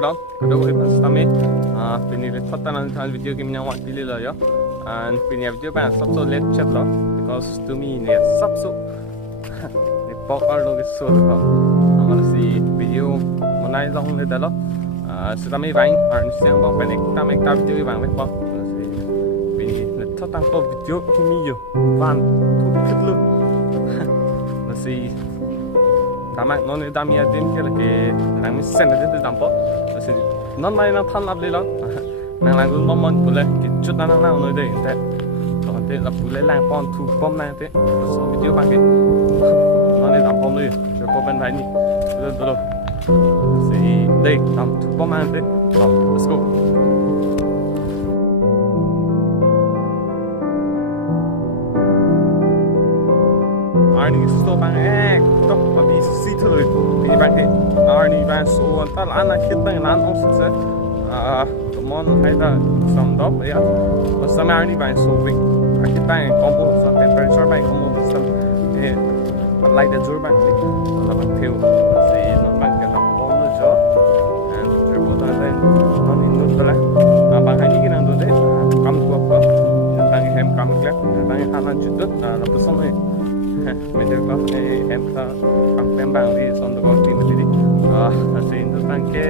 Kardom, Kardom Phan Sita Pini le thotta nan than video game nyang wat pili la yo. And Pini video ban sab so let chat lo because to me ne sab so ne pok ar lo so lo. Amala si video monai long le da lo. Sita me bang ar ni siang bok ben ek ta video bang met bok. Si Pini le thotta ko video kimi yo. Van thu khit lu. Na si Tamak non itu kami ada ni kalau ke kami sen ada tu tampak, masih non main nak than lap le lo, nang lang pun bomon boleh kicut nang noi deh,แต่ตอนที่เราboleh lang pon tu bom nang tu, so video pakai, non itu tampom le,จะพบเป็นไรนี่ดูดูสิเด็กทำtu bom nang tu, let's go. Arni sto bang top babi si thoi Pini bang ke Arni bang so ta lan na khit bang lan ong se mon hai da sam dop ya but some Arni bang so big khit bang combo some temperature bang combo some like the jur bang la bang theo si non bang ke la bom no jo and triple ta den non in no la bang hai ni ke nang do de kam tu apa bang hem kam klep bang hanan chut la person ne mình được có em em bằng đi xong rồi còn tìm cái gì thì nó bằng cái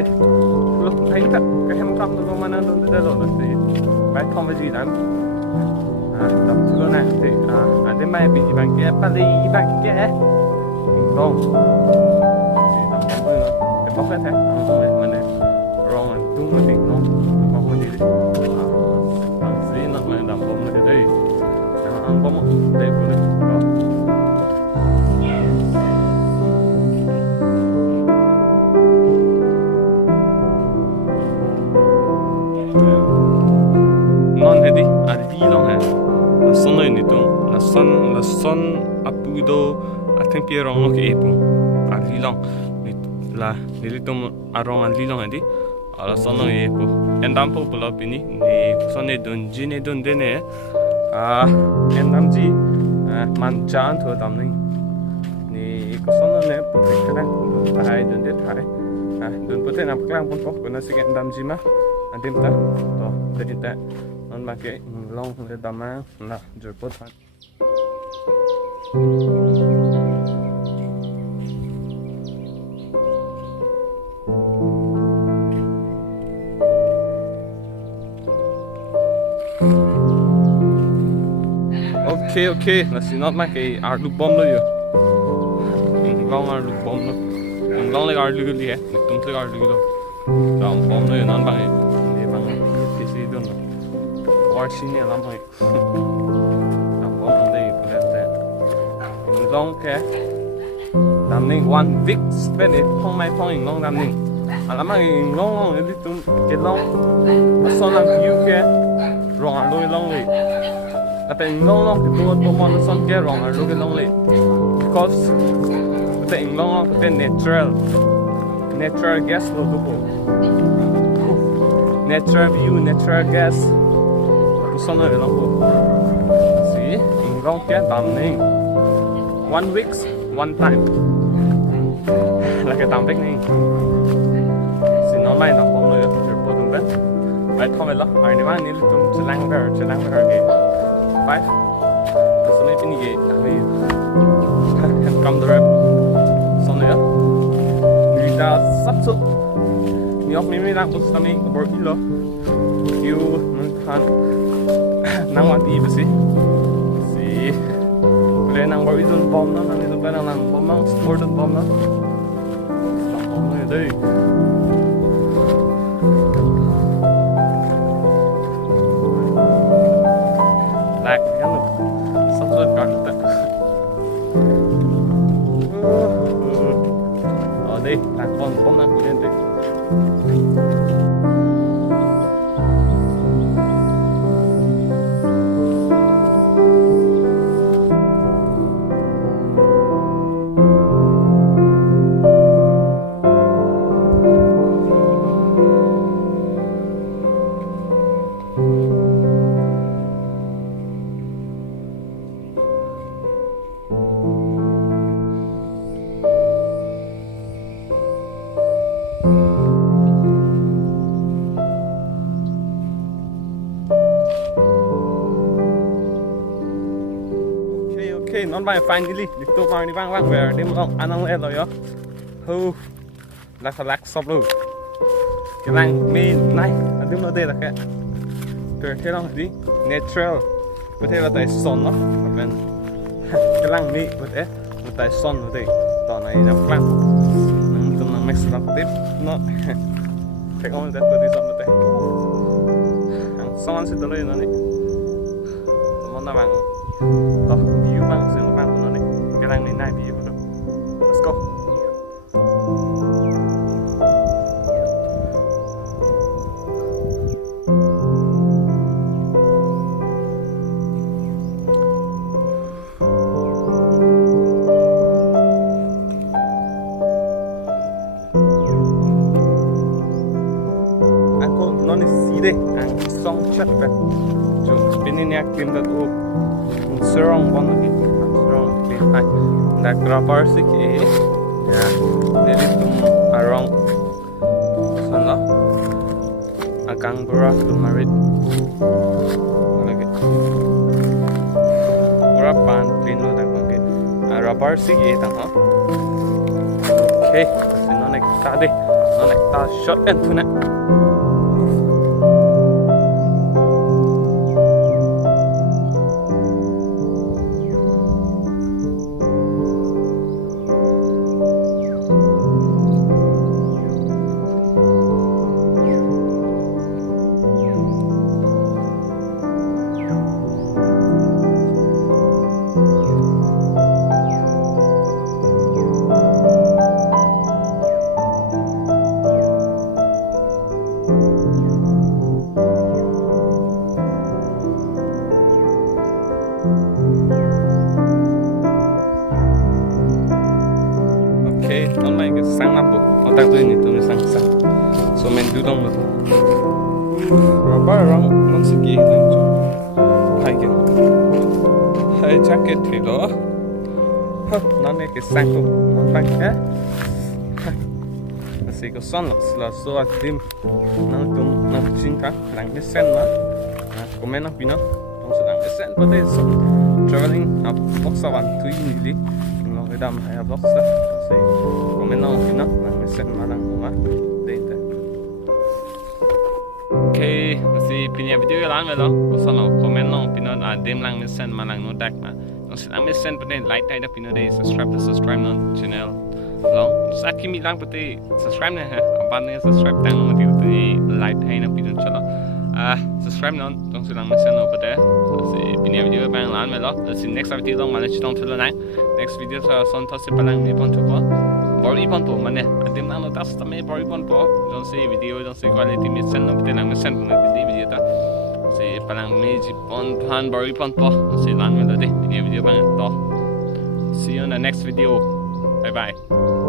lúc thấy cái em cầm nó mà nó được rồi thì bài không có gì lắm tập thứ này thì đến mai bị bằng cái Bali bằng cái không thì tập cái nữa cái bóc cái thế mình này rồi đúng là mình không có gì đấy bằng gì nó mà làm bông này đây ăn bông đây cũng được non hedi Inglong hai la son no ni tung la son apudo atempie rong ke epu Inglong ni la ni tung arong Inglong hedi la son no epu endam po pula Pini ni son ne dun ji ne dun de ne endam ji man chan tho tam ni ko son no ne pu kana thai dun de thai dun pu te nam klang pun ko na sig endam ji ma adim ta to de ta non pakai long le dama na jerpot fan okay nasi not pakai arlu bom lo yo Inglong arlu bom lo Inglong le arlu li hai tum se arlu lo dam bom lo non pakai ni bang kisi don sini lắm rồi, làm bom ở đây cũng đẹp. Inglong cái, làm nên one week spend it phong mai phong Inglong làm nên, làm mà Inglong cái tum cái long, son làm view cái, rong ở đôi long này, là tại Inglong cái tua tua mon son cái rong ở đôi cái long này, because tại Inglong cái natural gas lo tu, natural view, natural gas. Son rồi long bộ, see Inglong cái tạm này, one week one time, là cái tạm week này, see nó mai nó không rồi, chỉ bộ tung bên, vậy thôi vậy lo, ai nếu anh đi tung chỉ lang về cái, five, số này bên gì, em cầm được, son này, người ta sắp xúc, nhiều mình đang bút sao mình bỏ đi lo, yêu mình han nang mati besi si boleh nang bawa itu bom na nang itu kan nang bom nang sport bom na bom ni deh like kan subscribe kan kita oh deh like bom nang kemudian deh Okay, non bang finally dito pa ni bang where dim long anong le lo yo. Hu. Lak sop lu. Cái làng mình này, adim nó đây là cái thế long gì natural, có thể là tại son nó, bên cái làng mi có thể là tại son nó đây, tao này là làng, tụi nó mix lắm tiếp nó, thấy không đấy tôi đi son nó đây, son sẽ tới đây nó này, món nào bằng, đó view bằng gì nó bằng của nó này, cái làng này view đó, let's go. Ang song chat vet jom Pini ni akim dat o serong bon lagi serong clean hai dak rapar sik e ya jadi tum arong sana akang beras tu marit lagi ora pan clean lo dak bang rapar sik e tang ha okay sino nek ta shot and tuna. Sang lampu, otak tu ini tu sang. So main dudung tu. Berapa orang non segi tu? Hai ke? Hai jaket tu lo. Nanti ke sang tu, nampak ke? Masih ke son lah, so adim. Nang tu nang cinta, nang besen lah. Komen nak pina, nang sedang besen pada so traveling up boxawan tu ini. Nang kita mahal boxa. Komen nang pina, nang besen malang rumah. Dente. Okay, masih punya video yang lama lah. Pasal komen nang pina adim lang besen malang nodak na. Nang sedang besen pada like tay dah pina deh subscribe nang channel. Long, sakit mi lang pati subscribe na ha. Abang ni subscribe tang mati tu like tay nang pina chala. Subscribe non, tong silang besen no pada. Si punya video bang lama lah. Si next video long malah citong tu lah. Next video sa son tosi palang ni pun tu po. Bori pun po mana? Adim lang no tas tamay bori pun po. Don't say video, don't say quality besen no pati lang besen pun nanti video ta. Si palang meji pun pan bori pun po. Si lama lah deh punya video bang to. See you in the next video. Bye bye.